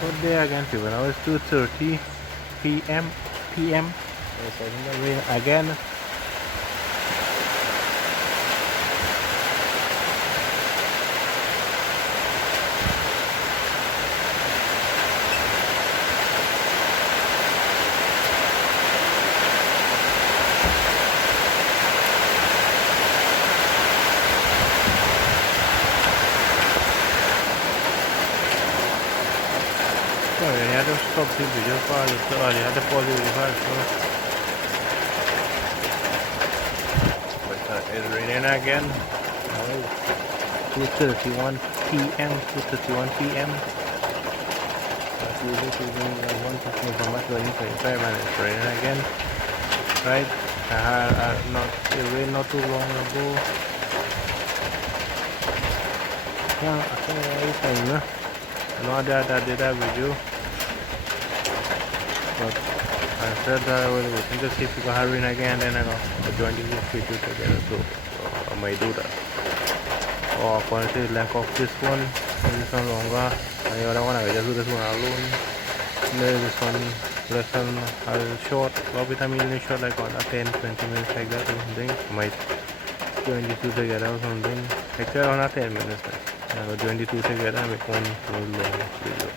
Good day again, people. Now it's 2:30 p.m. p.m. It's starting to rain again. Sorry, I had to stop the video for a little early. I had to pause the video for a little. But it's raining again. Now it's 2:31 p.m. 2:31 p.m. As usual, it's even 1:15 from my 2025 and it's raining again. Right? It rained not too long ago. Yeah, I think everything, no? I know that I did that video. But I said that I was waiting to see if we could have rain again, then I got join the video together, so I might do that. Or according to the length of this one longer, and the other one I will just do this one alone. And then this one less short, of it I mean short like on 10-20 minutes like that or something. I might join the two together or something. Actually on 10 minutes like. I will join the two together and make one long video.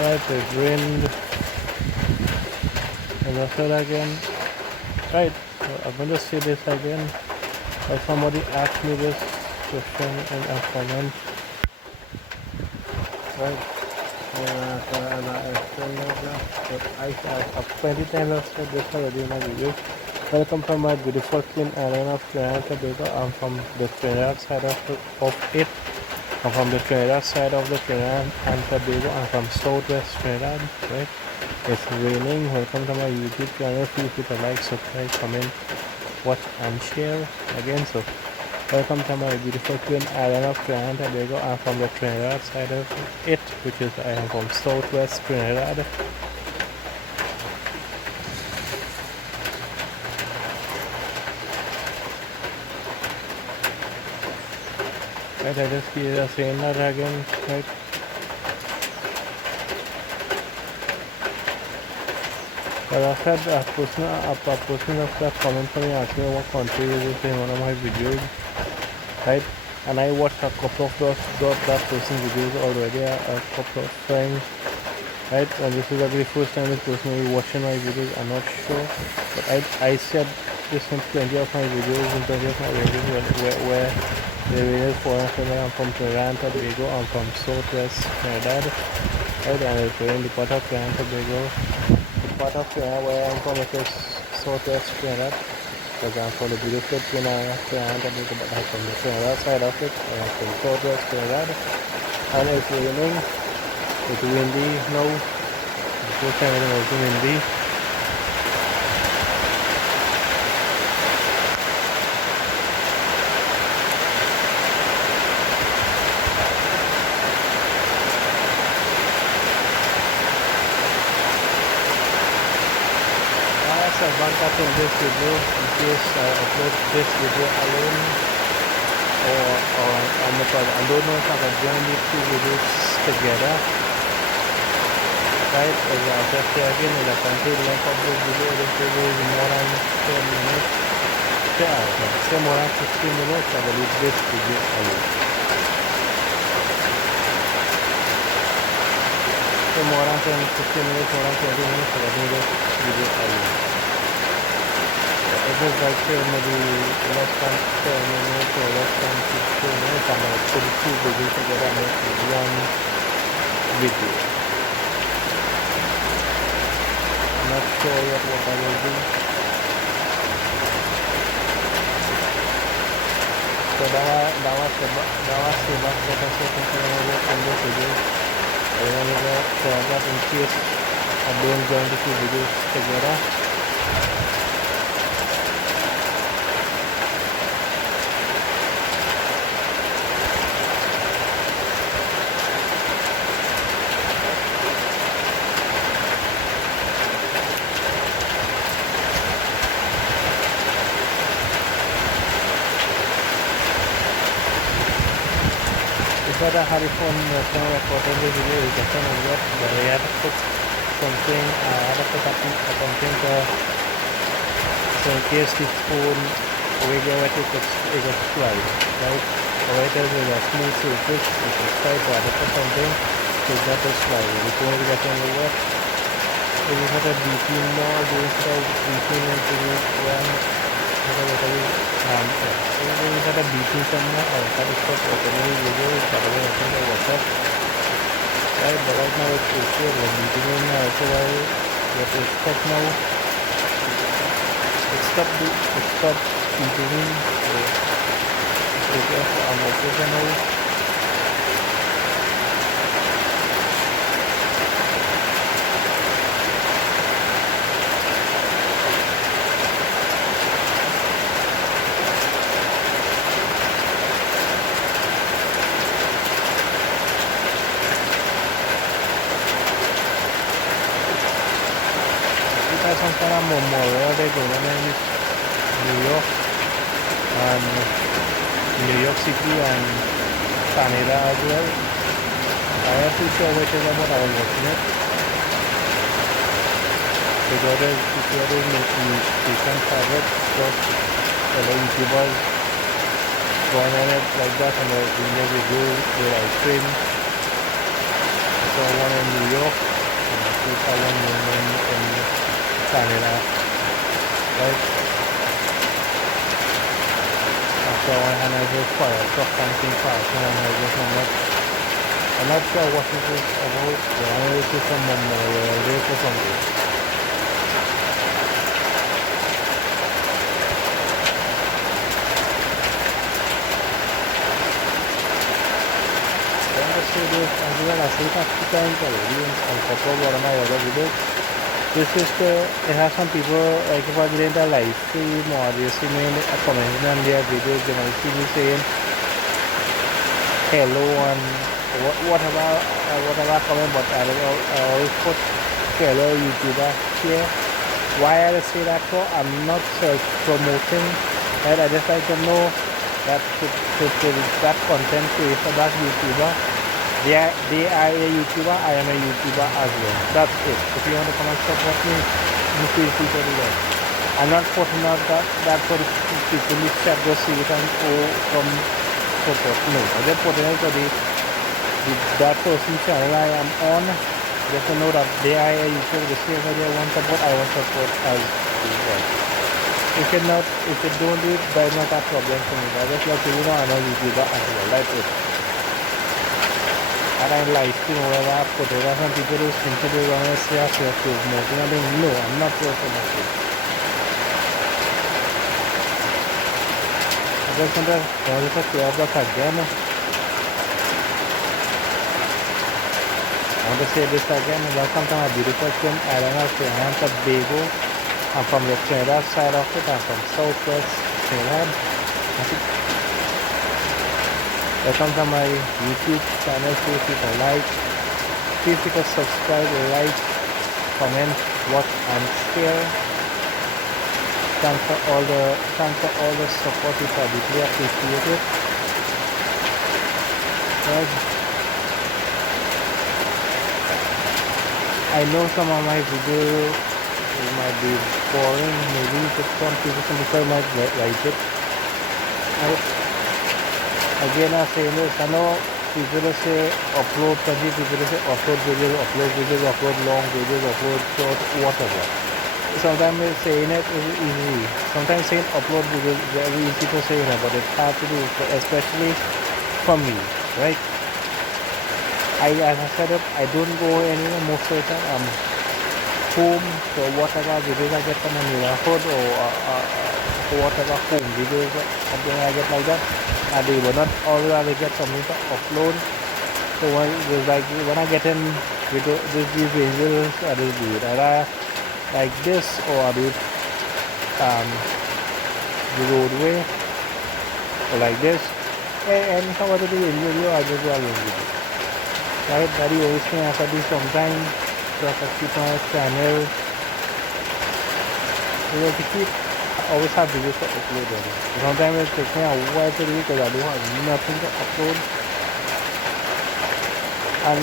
Right, it rained, as I said again. Right, so I'm going to say this again. Somebody asked me this question in a comment. Right, and I explained that. But I've plenty times I've said this already in my videos. Welcome from my beautiful clean island of Trinidad and Tobago. I'm from the Trinidad side of it. I'm from the Trinidad side of the Trinidad and Tobago. I'm from Southwest Trinidad, right? It's raining. Welcome to my YouTube channel. Feel free to like, subscribe, comment, watch and share again. So welcome to my beautiful clean island of Trinidad and Tobago. I'm from the Trinidad side of it, which is I am from Southwest Trinidad. Right, I just keep saying that again, right? But I said a person of that comment for me asked me what country is it in one of my videos, right? And I watched a couple of that person's videos already, a couple of times, right? And this is actually the first time this person will be watching my videos, I'm not sure. But I said this in plenty of my videos, in plenty of my videos where the videos for I'm from Trinidad and Tobago, I'm from Southwest Trinidad, right? And it's in the part of Trinidad and Tobago. Part of where I'm from is Southwest Trinidad, because I'm from the beautiful Trinidad and Tobago, but I'm from the Trinidad side of it, and I'm from Southwest Trinidad. And it's raining, it's windy now, it's first time it was windy. Advantage in this video in case I upload this video alone or on the project. I don't know if I can join these two videos together. Right, as I just say again, in the content length of this video is more than 10 minutes. Yeah, say more than 15 minutes, I will leave this video alone. So more than 15 minutes, more than 20 minutes, I will leave this video alone. It is like maybe less than 10 minutes or less than 15 minutes, and I put two videos together and make one video. I'm not sure yet what I will do. So that was the best that I said in this video. I wanted to share that in case I don't join the two videos together. said I had a phone recording the video is definitely what, but I had to put something, I had to put something so in case the phone we get it, it will slide, right? Or it is a smooth surface, it will slide, but I had to put something so that will slide. The phone will get in the wet. If you put a beating more, do you put a beating into the one, so you put a beating somewhere, or that is what ordinary video is, but I don't think it was up. Right, but right now it's okay, we're beating in now, so what is stuck now, it stopped beating in, so it's okay, so I'm okay now. Some kind of memorial they're going on in New York and New York City and Canada as well. I have to show which is what I was watching it. Because it's nation private stuff, the YouTubers going on it like that and they're doing a video, they like train. I saw one in New York and I saw one in Canada, right? After one and I just fire truck something fast and I just I'm not sure what it is about, but I know it is some memorial day for something. I'm just say this as well, I say that 2 times already on top of one of my other videos. This is it has some people, like if I did a live stream or they see me commenting on their videos, they might see me saying hello and whatever comment, but I always put hello YouTuber here. Why I say that for? I'm not self-promoting, right? I just like to know that that content creator, that YouTuber, they are a YouTuber, I am a YouTuber as well. That's it. If you want to come and support me, you feel free to do that. I'm not putting out that for the people who chat go see it and come support. No, I'm just putting it for that person's channel I am on. Just to know that they are a YouTuber, the same way they want support, I want support as well. If you don't do it, that's not a problem for me. I just like to I'm a YouTuber as well. That's it. And I like to whatever I put it. Some people who think they want to say self-promoting. I don't know. I'm not self-promoting. I just want to clear up that again. I want to say this again. Welcome to my beautiful twin island of Trinidad and Tobago. I'm from the Trinidad side of it. I'm from Southwest Trinidad. Welcome to my YouTube channel. Please hit a like. Please hit a subscribe, like, comment, watch and share. Thanks for all the support, which I deeply appreciate it. Right. I know some of my videos might be boring, maybe but some people might like it. Again, I'm saying this, I know people say upload 20, people say upload videos, upload long videos, upload short, whatever. Sometimes saying it is easy. Sometimes saying upload videos is very easy to say it, but it's hard to do, especially for me, right? As I said it, I don't go anywhere most of the time. I'm home, so whatever videos I get from my neighborhood or whatever home videos, something I get like that. And they will not always have to get something to upload. So when I get in with these videos, I just do it either like this or I do it the roadway or like this. And how I do the video, I just do a video. Right? That's the only thing I have to do sometimes. So I have to keep my channel. So I have to keep. I always have videos to upload. Sometimes it takes me a while to do it because I don't have nothing to upload. And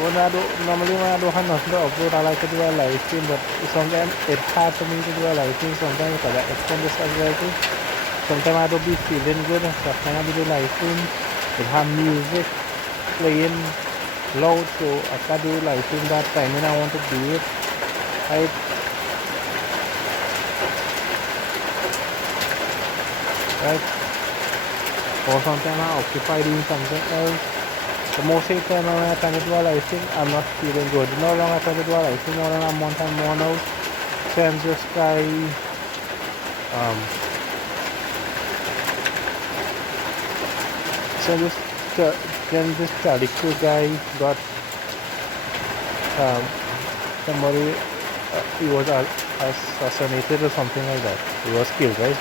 when I do normally when I don't have nothing to upload, I like to do a live stream, but sometimes it's hard for me to do a live stream sometimes because I extend the subscribe. Sometimes I don't be feeling good, so when I do the live stream, it have music playing loud, so I can't do live stream that time when I want to do it. Right? Right? Or sometimes I occupy doing something else. The most of the time when I try to do a live stream, I'm not feeling good. No longer I try to do a live stream, no longer I'm one time more now. Since this guy then this Calico guy got somebody he was assassinated or something like that. He was killed, right?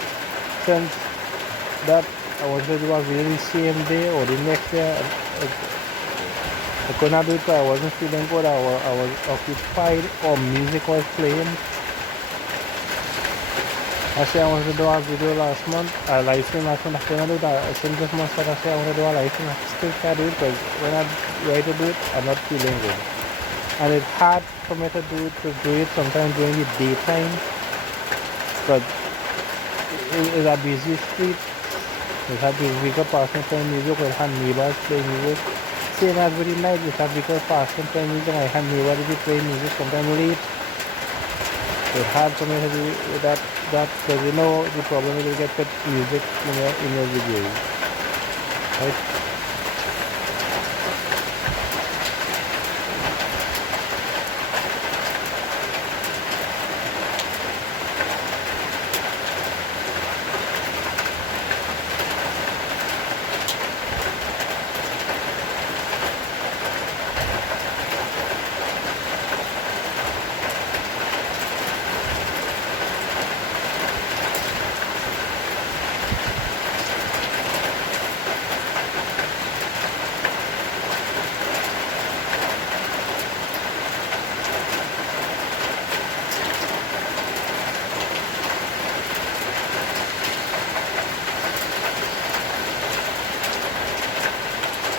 Since that I was to do a really same day or the next day. I could not do it because I wasn't feeling good. I was occupied or music was playing. I said I wanted to do a video last month, a live stream last month. I couldn't do that. I said this month, I said I want to do a live stream. I still can't do it because when I'm ready to do it, I'm not feeling good. And it's hard for me to do it sometimes during the daytime because it's a busy street. It's a busy vehicle passing playing music, we have neighbors playing music. Same as every night, we have vehicle passing playing music, I have neighbors playing music sometimes late. It's hard for me to do that because you know the problem is you get that music in your videos, right?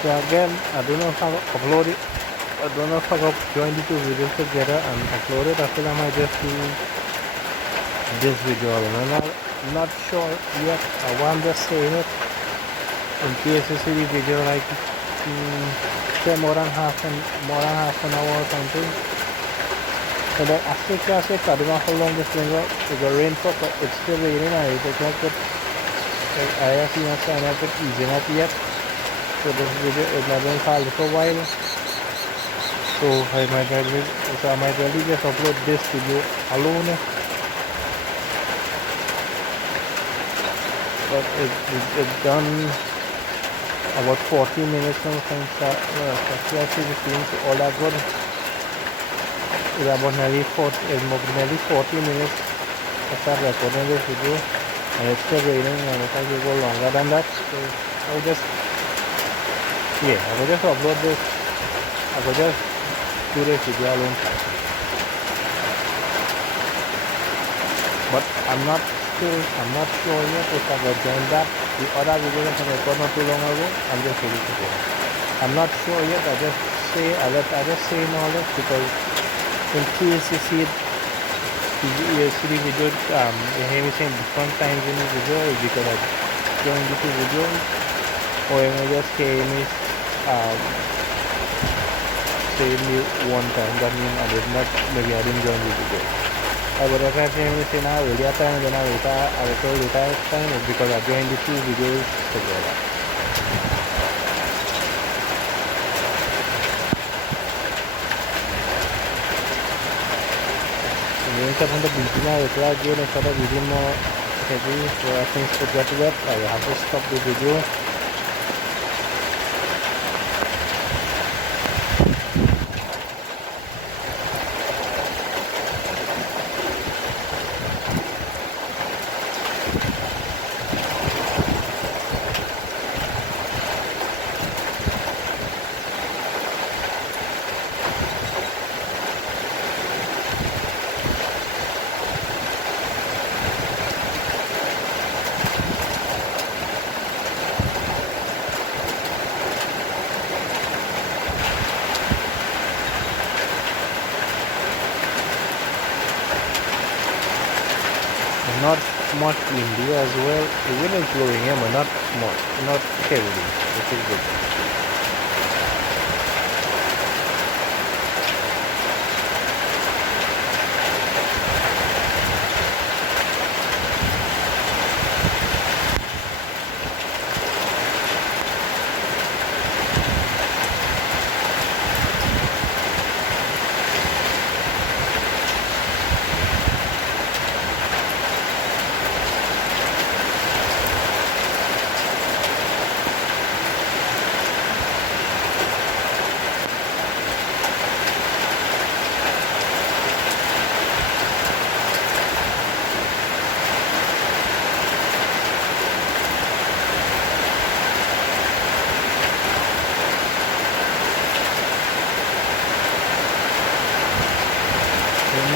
So again, I don't know if I upload it. I don't know if I got join the two videos together and upload it. I feel I might just do this video alone. I'm not sure yet. I'm just saying it in case you see the video like say more than half an hour or something. So that I still can't say I don't know how long this thing will rain for, but it's still raining and it's not good. I have seen a sign of it easing up yet. So this video is not going to fall for a while. So I might really just upload this video alone. But it's done about 40 minutes now since actually the things all that good. It's about nearly 40 minutes I start recording this video and it's still raining and it will go longer than that. So I will just upload this. I will just do this video alone. But I'm not sure yet if I will join that. The other video that I recorded not too long ago, I'm just ready to go. I'm not sure yet. I just say all this because in case you see it, you see the video, you hear me saying different times in the video is because I joined the two videos, or you may just hear me say me one time. That means maybe I didn't join the video. But if I hear me say now earlier time, then I will tell later time is because I joined the two videos together. Going from the beginning, if I again if the video more heavy, so things to get wet, I have to stop the video. Not much windy as well. The wind is blowing in, but not much, not heavily, which is good.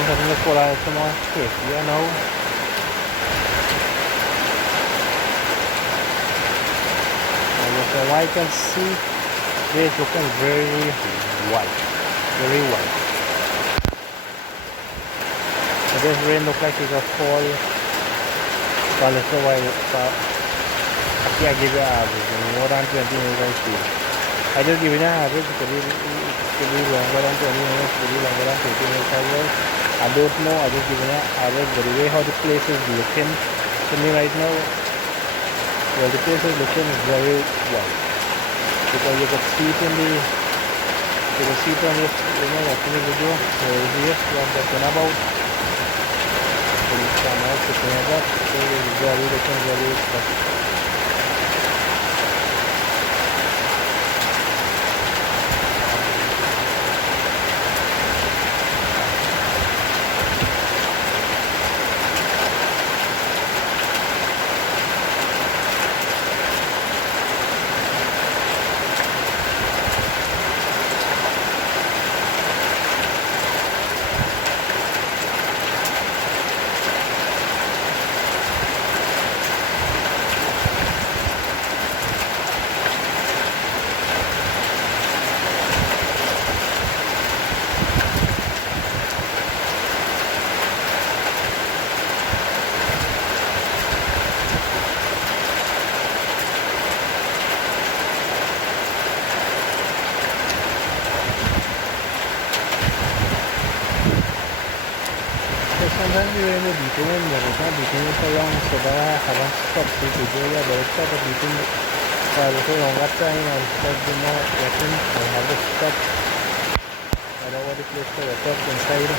Having pull out some more stick, you know. And I can see it's looking very white, very white. So this rain looks like it's a fall for a little while. I can't give you an average, more than 20 minutes I feel. I just give you an average, it could be longer than 20 minutes, it could be longer than 30 minutes as well. I don't know, I just give you an average, but the way how the place is looking to me right now, well, the place is looking very well. Because you can see it in the, you can see it on this, watching the video, here, what I'm talking about. So you can now put it up, so it's very looking very special. Sometimes you're in the between, but it's not between so long, so that I haven't stopped the video yet, but it's stopped between for a little longer time. I'll stop the more watching, I'll have to stop. I don't want the place to record inside.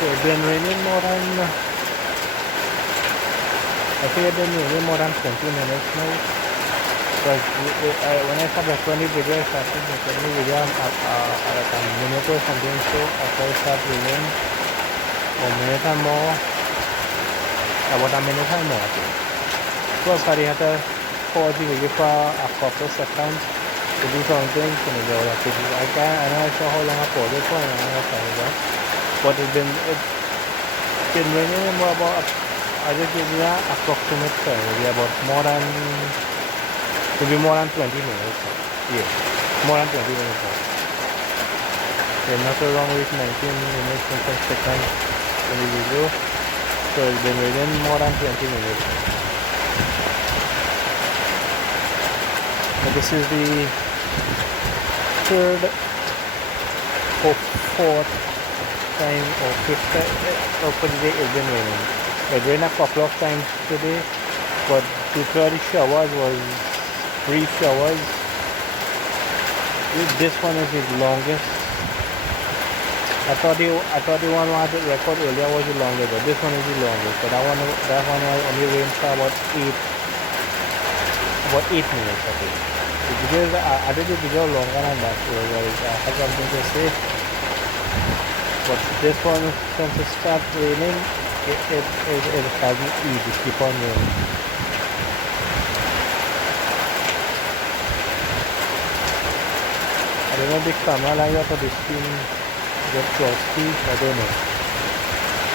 It's been raining more than, I think it's been raining more than 20 minutes now. Because when I started recording the video, I started recording the video at a minute or something, so after I start raining, a minute and more, about a minute and more I think. So I had to pause the video for a couple of seconds to do something, to maybe I know I saw how long I paused it for, and I know how long. But it's been raining more about, I just give you an approximate time, maybe about maybe more than 20 minutes. Yeah, more than 20 minutes. Okay, not so long with 19 minutes and 10 seconds in the video. So it's been raining more than 20 minutes. But this is the third or fourth time or fifth time for the day it's been raining. It rained a couple of times today, but the showers was brief showers. This one is the longest. I thought the one I had record earlier was the longest, but this one is the longest. But that one only rained for about 8 minutes I think. Because I did the video longer than that, so I had something to say. But this one, since it started raining, it hasn't easy to keep on running. I don't know if the camera like that or the screen get frosty, I don't know.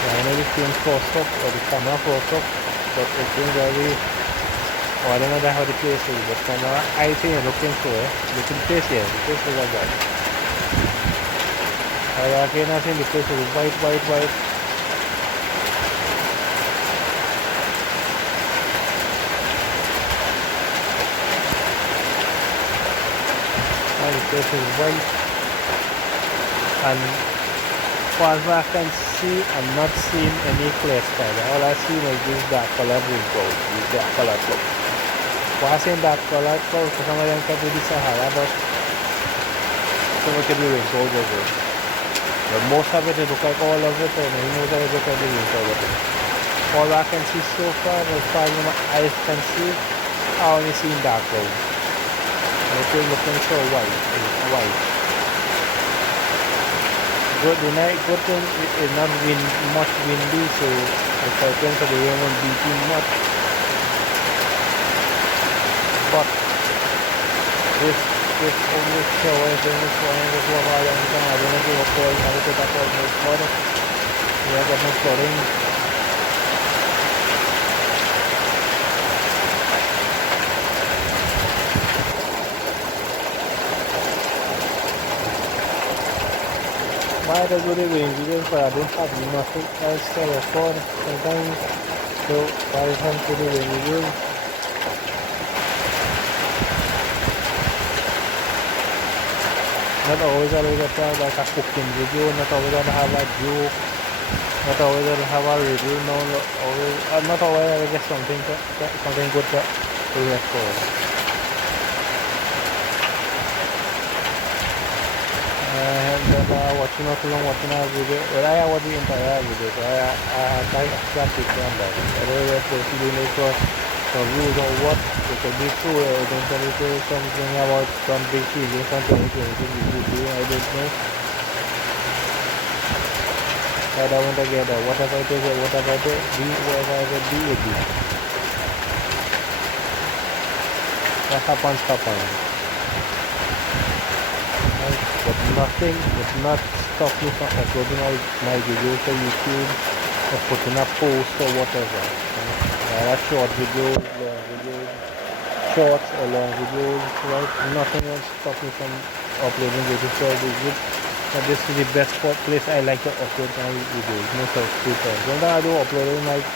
I know the screen frost up or the camera frost up, but it seems very, oh, I don't know how the place is, but camera, I think you're looking for it. Look at the place here, the place is like that. I cannot see the place is white, white, white. The place is white. And far as I can see, I'm not seeing any clear sky. All I see is this dark colored rainbow, this dark colored cloud. Why I say dark colored cloud? Because some of them can be the Sahara, but some can be rainbow over. But most of it look like all of it, and who knows how it look like the rainbow over it. All I can see so far, as far as my eyes can see, I only see dark cloud. And it is looking so white, white. Good, the night, good thing is not much windy, so I think the rain won't be too much. But this only showers in this morning was what I don't know. I don't know if it was falling, I think that was no flooding. Yeah, got no flooding. Might as well the rain videos, but I don't have nothing else to record sometimes, so I come to the rain videos. Not always I have like a cooking video, not always I have a joke, not always I have a review, no, not always I get something good to record. And then watching a video, well, I watch the entire video, so I can't sit down that. I don't know if you need for views or what, it could be true, I don't tell you something about some big changes from 2020 to I don't know. I don't want to get that. What about it? What about it? Whatever it be. That happens. But nothing would not stop me from uploading my videos to YouTube or putting a post or whatever. Either short videos, long videos, shorts or long videos, right? Nothing will stop me from uploading videos to YouTube. But this is the best place I like to upload my videos, most of the time. Sometimes I do uploading like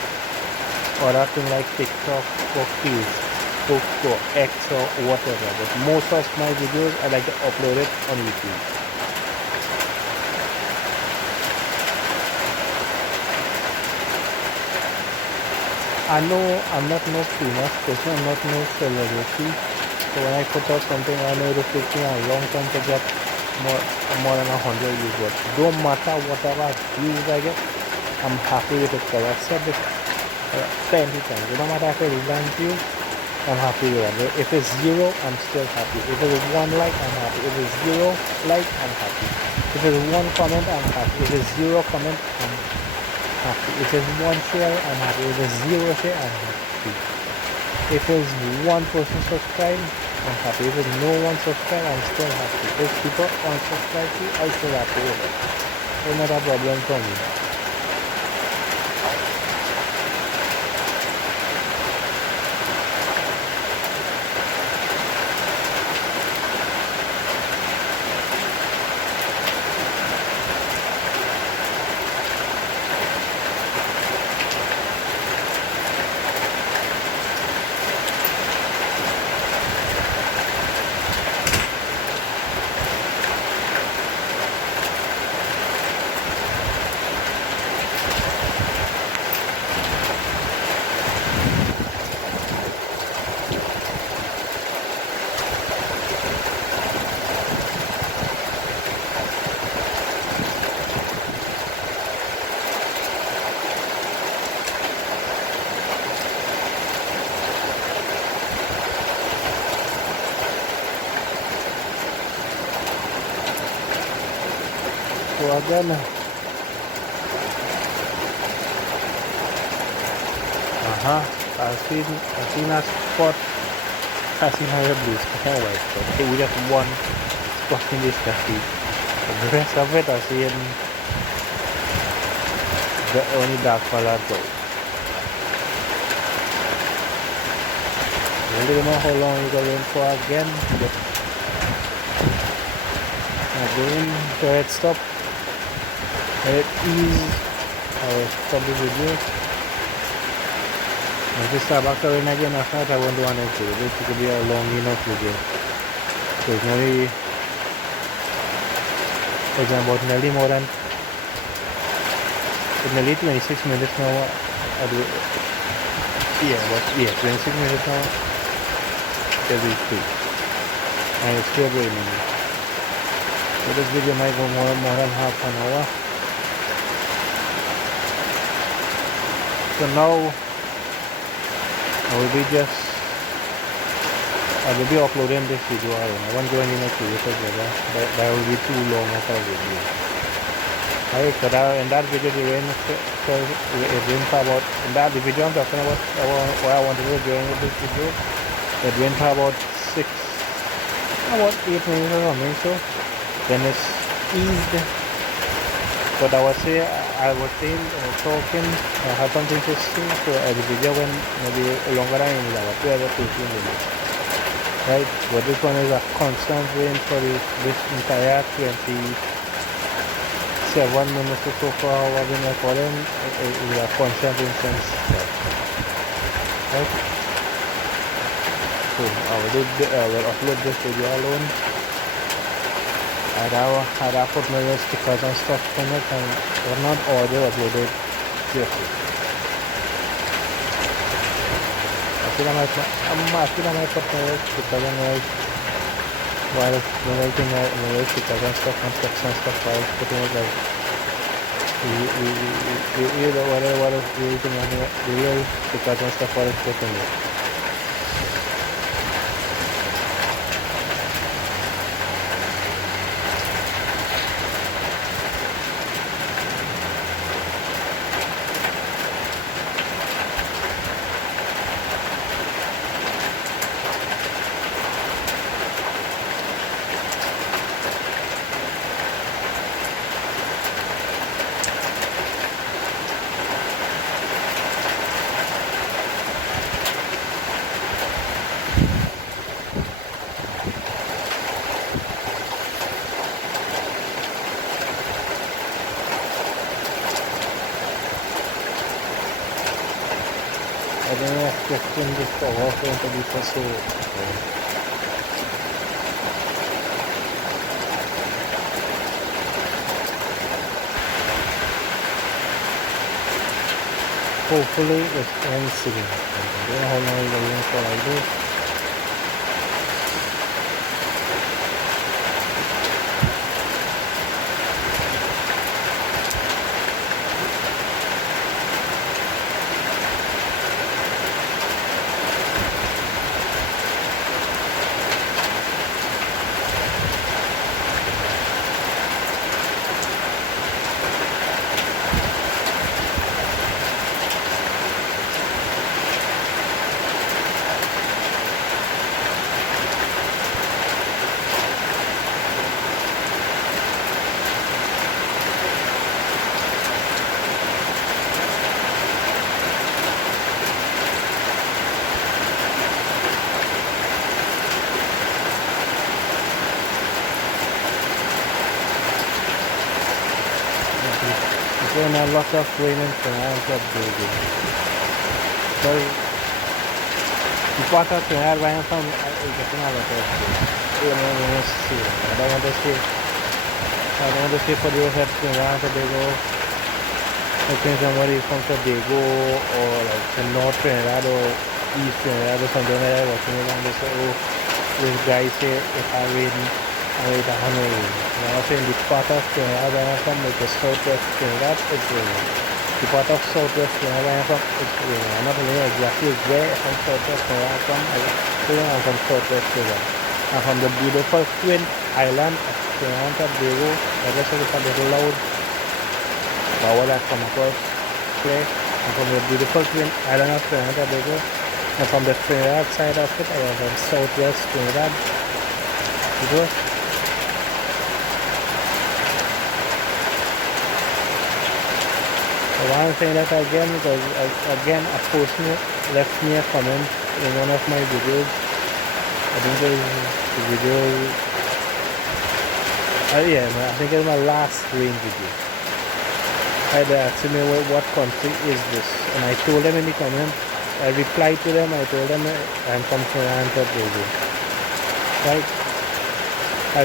other things like TikTok or Facebook or X or whatever, but most of my videos I like to upload it on YouTube. I know I'm not no famous person, I'm not no celebrity, so when I put out something I know it'll take me a long time to get more than 100 views, but don't matter whatever views I get, I'm happy with it because I said it plenty times. No matter if it's 1 view, I'm happy with it. If it's 0, I'm still happy. If it's 1 like, I'm happy. If it's 0 like, I'm happy. If it's 1 comment, I'm happy. If it's 0 comment, I'm happy. If it's 1 share, I'm happy. If it's 0 share, I'm happy. If it's 1 person subscribe, I'm happy. If it's no one subscribe, I'm still happy. If people unsubscribe to, I'm still happy with it. It's not a problem for me. So again, Uh-huh. I've seen a spot. I've seen a blue sky and white spot. Okay, we just one spot in this cafe. The rest of it I see in the only dark colored gold. I don't know how long it's going for again, but I'm going to hit stop. Hit ease. I will stop the video. If we start back in again after that, I won't do anything. It could be a long enough video. So it's nearly more than nearly 26 minutes now. Yeah, 26 minutes now. Every two. And it's still raining. So this video might go more than half an hour. So now I will be uploading this video. I won't do any more creative video. That will be too long of a video. Alright, so in that video the rain for about the video I'm talking about what I wanted to do during this video. It rained for about 8 minutes or something, so then it's eased. But I was saying, talking, I had something to say, so the video went maybe longer than about 12 or 15 minutes. Right, but this one is a constant rain for this entire 27 minutes or so far I've been recording. It is a constant rain since that. Right? So I will upload this video alone. I'd put my stickers and stuff on it, and they're not audio uploaded carefully. I feel I might put my stickers on it while making my stickers and stuff and text and stuff while putting it like whatever the real stickers and stuff while it's putting it. I don't know if this power going to be for so hopefully it ends soon. I don't know how long it will for like this. When a lot of rain and finance of building. So the part of Trinidad where I'm from is getting a lot of rain. I don't want to stay for the rest of Trinidad and Tobago. I think somebody from Tobago or like the North Trinidad or East Trinidad or something like that watching it and they say, oh, this guy say if I rain, I don't know. I was saying the part of Trinidad where I'm from, like the southwest Trinidad, it's raining. The part of southwest Trinidad where I'm from, it's raining. I'm not knowing exactly where from southwest Trinidad I'm from. I'm from southwest Trinidad. I'm from the beautiful twin island of Trinidad and Tobago. I guess it's a little loud. But what I come across clear, And from the beautiful twin island of Trinidad and Tobago, and from the Trinidad side of it, I am from southwest Trinidad. Tobago. I want to say that again because again a person left me a comment in one of my videos. I think it was the video, yeah, I think it was my last rain video. They asked me what country is this, and I told them in the comment. I replied to them. I told them I'm from Trinidad and Tobago. Right?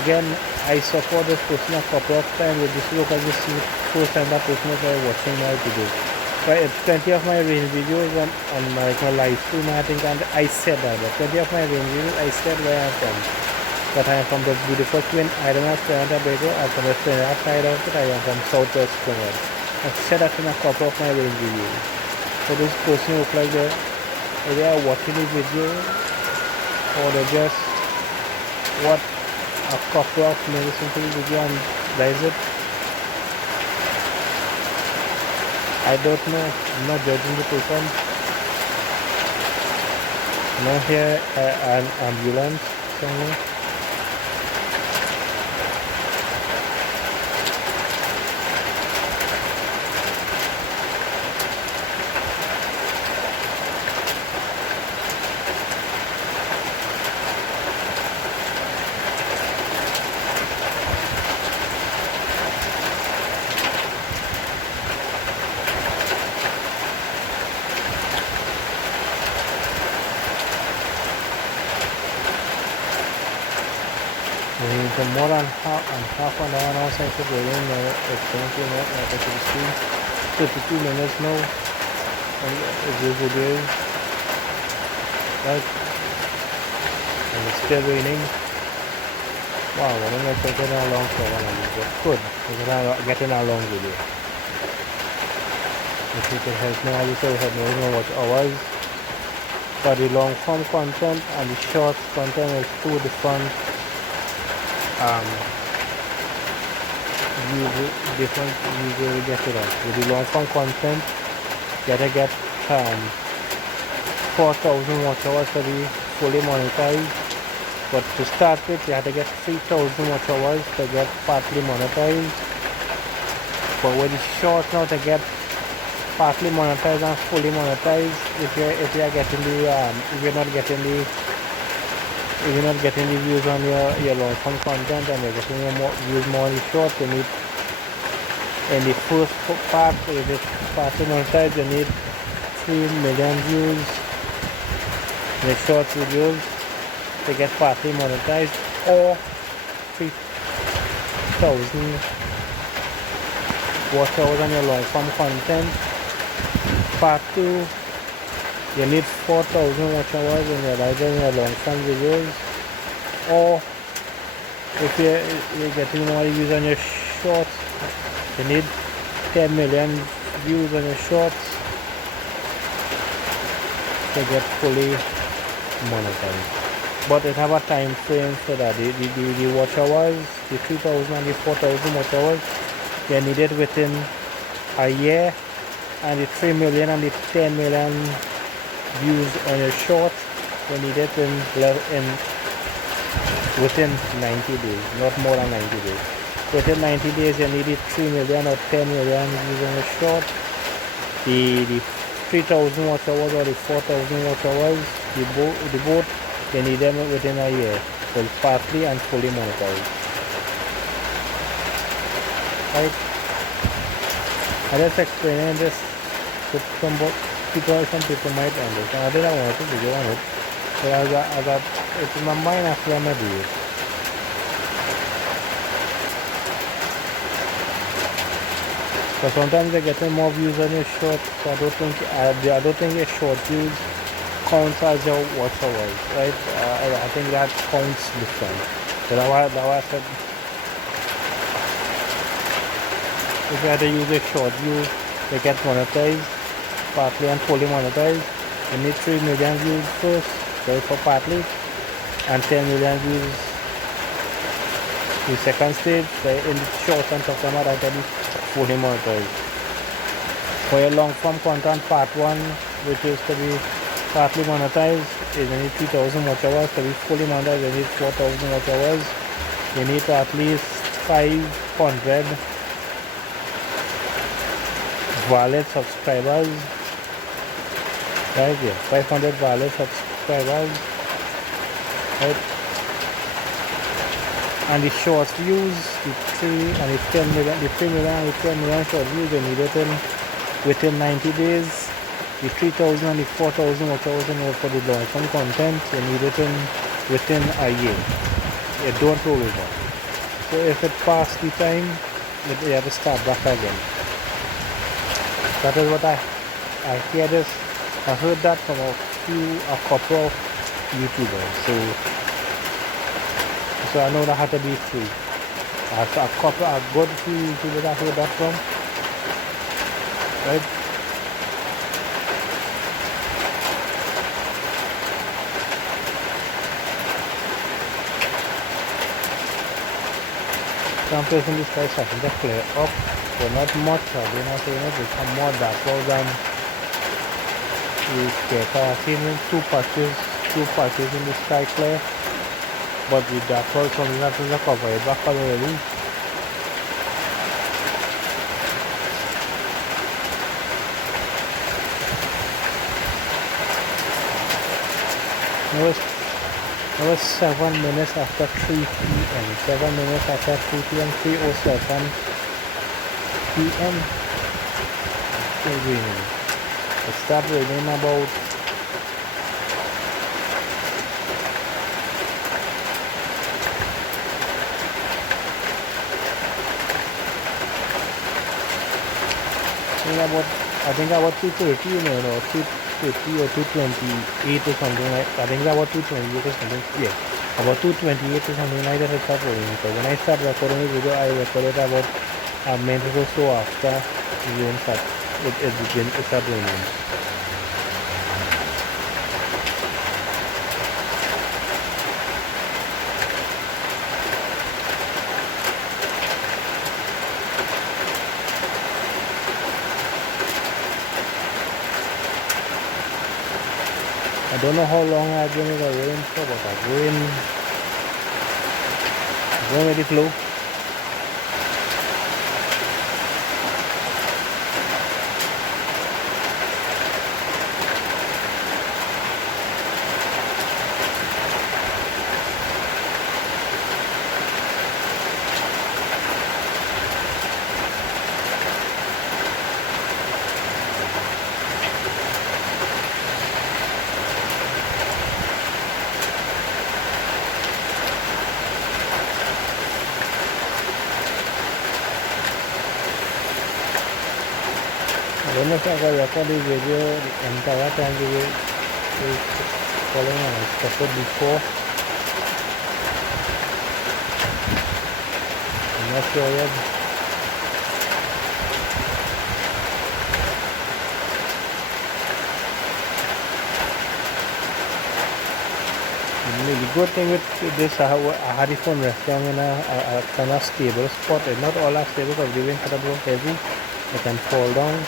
Again, I support this person a couple of times, but this is because this is the first time that person is watching my video. Right? It's plenty of my rain videos on my live stream, I think, and I said that. But plenty of my rain videos, I said where I'm from. That I am from the beautiful twin island of Trinidad and Tobago, and from the Trinidad side of it, I am from southwest Trinidad. I've said that in a couple of my rain videos. So this person look like they are watching the video, or they just watch a couple of minutes into the video and that is it. I don't know. I'm not judging the person. Now here an ambulance somewhere. For more than half an hour now since the rain, it's currently not like I can see 52 minutes now on this video, right? And it's still raining. Wow, what am I taking a long for one of these? Good, we're getting a long video. If you can help me, I will say help me, I don't know what hours. But the long form content and the short content is two different usually get it out. With the long form content, you gotta get 4,000 watch hours to be fully monetized. But to start with, you have to get 3,000 watch hours to get partly monetized. But with the short now to get partly monetized and fully monetized, if you're getting the if you're not getting the views on your long form content and you're getting your views more on the short, you need in the first part, if it's partly monetized, you need 3 million views in the short videos to get partly monetized, or 3,000 watch hours on your long form content. Part 2, you need 4,000 watch hours in your long form videos, or if you're getting more views on your shorts, you need 10 million views on your shorts to get fully monetized. But it have a time frame for that. The watch hours, the 3,000 and the 4,000 watch hours, they need it within a year, and the 3 million and the 10 million views on your short, you need it within 90 days, not more than 90 days. Within 90 days, you need it 3 million or 10 million views on your short. The 3,000 watch hours or the 4,000 watch hours, the both, you need them within a year, both partly and fully monetized. Right? I'm just explaining this to some people might understand. I didn't want to video on it, but I got it's in my mind after I do it. So sometimes they're getting more views on your short, so I don't think your short views counts as your watch hours, right? I think that counts different. So that's why I said if you had to use a short view, they get monetized, partly and fully monetized. You need 3 million views first, right, for partly, and 10 million views the second stage. In the short I'm talking about, I can be fully monetized. For your long form content, part 1, which is to be partly monetized, is you need 3,000 watch hours. To be fully monetized, you need 4,000 watch hours. You need at least 500 valid subscribers. Right here, 500 valid subscribers. Right? And the short views, the 3 and the 10 million, the 3 million and the 10 million short views, you need it within 90 days. The 3,000 and the 4,000 watch hours for the long form content, you need it within a year. You don't roll over. So if it passed the time, you have to start back again. That is what I hear this. I heard that from a couple of YouTubers. So I know that had to be free. A good few YouTubers I heard that from. Right? Some person this guy starting to clear up, but not much. They're not saying it become more darker than the scatter. I've seen two patches in the sky clear, but the darker something that is cover it back already. It was 7 minutes after 3 p.m. 7 minutes after 3 p.m. 3:07 p.m. It's raining. It started raining about I think about 2:30, you know, or 2:50 or 2:28 or something like. I think about 2:28 or something. Yeah, about 2:28 or something like that. It started raining. So when I started recording the video, I recorded about a minute or so after the rain started. It started raining. I don't know how long I've been in the rain for, but I've been with the flow. I don't know if I can record this video the entire time we were following on expected before. I'm not sure yet. The good thing with this, I had the phone resting in a kind of stable spot. Not all are stable because the wind had a bit heavy. It can fall down.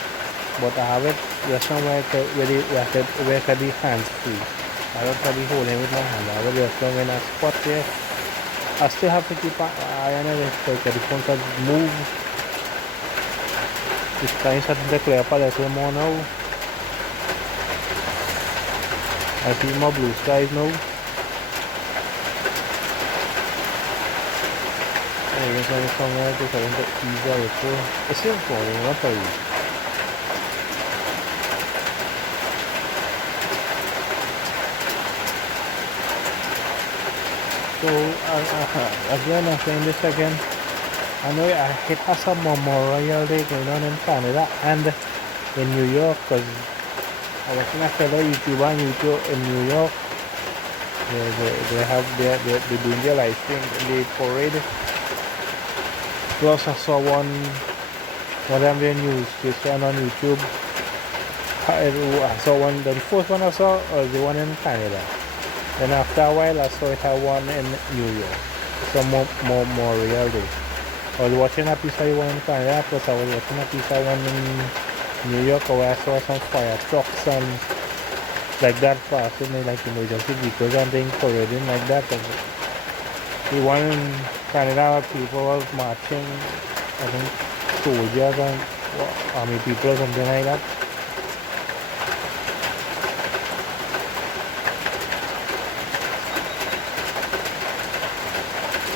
But I have it just somewhere where it can be hands free. I don't have to be holding with my hand. I have it just in a spot there. I still have to keep an eye on it because the phone can move. The sky is starting to clear up a little more now. I see more blue skies now. I guess I'm somewhere to try to ease out. It's still falling, what are you? So again, I'm saying this again. I know it has a Memorial Day going on in Canada and in New York because I was watching a fellow YouTuber in New York. They're doing their live stream in the parade. Plus I saw one of them their news station on YouTube. I saw one. The first one I saw was the one in Canada. Then after a while, I saw it had one in New York. Some Memorial Day. I was watching a piece of one in Canada, plus I was watching a piece of one New York where I saw some fire trucks and like that passing, like emergency vehicles and things parading like that. And the one in Canada, people was marching, I think soldiers and army people or something like that.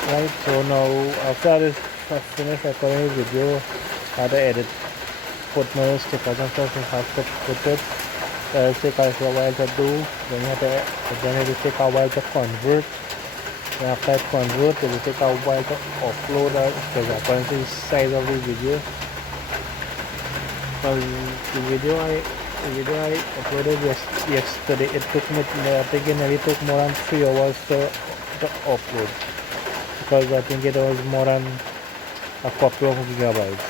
Right, so now after this I finished recording this video, I had to edit, put my stickers and stuff and have to put it. It'll take a while to do, then it will take a while to convert. And after I convert, it will take a while to upload because according to the size of the video. The video I uploaded yesterday, it took me, I think it nearly took more than 3 hours to upload. Because I think it was more than a couple of gigabytes.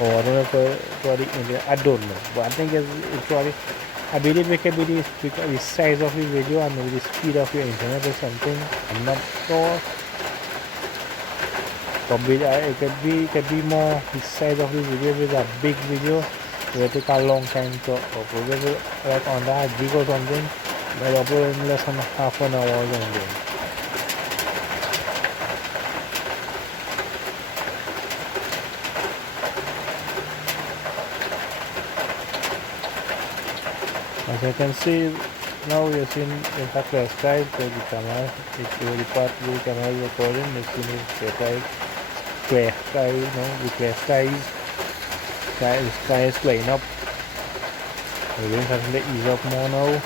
Or I don't know for the internet, I don't know. But I think it's probably, I believe it could be the size of the video and maybe the speed of your internet or something. I'm not sure. Probably it could be more the size of the video. If it's a big video, it will take a long time to upload. If it's like under a gig or something, but upload in less than half an hour or something. As you can see, now you're seeing in fact the sky, the camera, it's the part where the camera is recording, you're seeing the clear sky, the clear skies, sky is clearing up. We're going to have to ease up more now.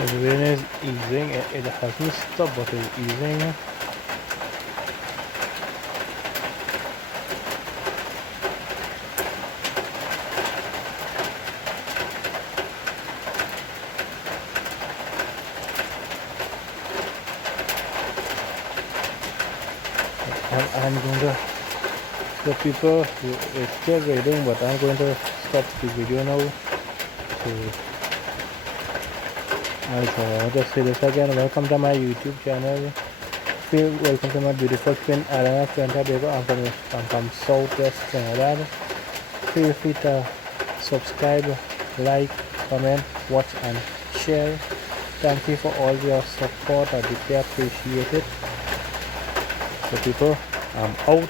The rain is easing, it hasn't stopped but it's easing. I'm going to, the people, it's still raining, but I'm going to stop the video now. So I want to say this again, welcome to my YouTube channel. Welcome to my beautiful twin island of Trinidad and Tobago. I'm from Southwest Trinidad. Feel free to subscribe, like, comment, watch and share. Thank you for all your support, I deeply appreciate it. So people, I'm out.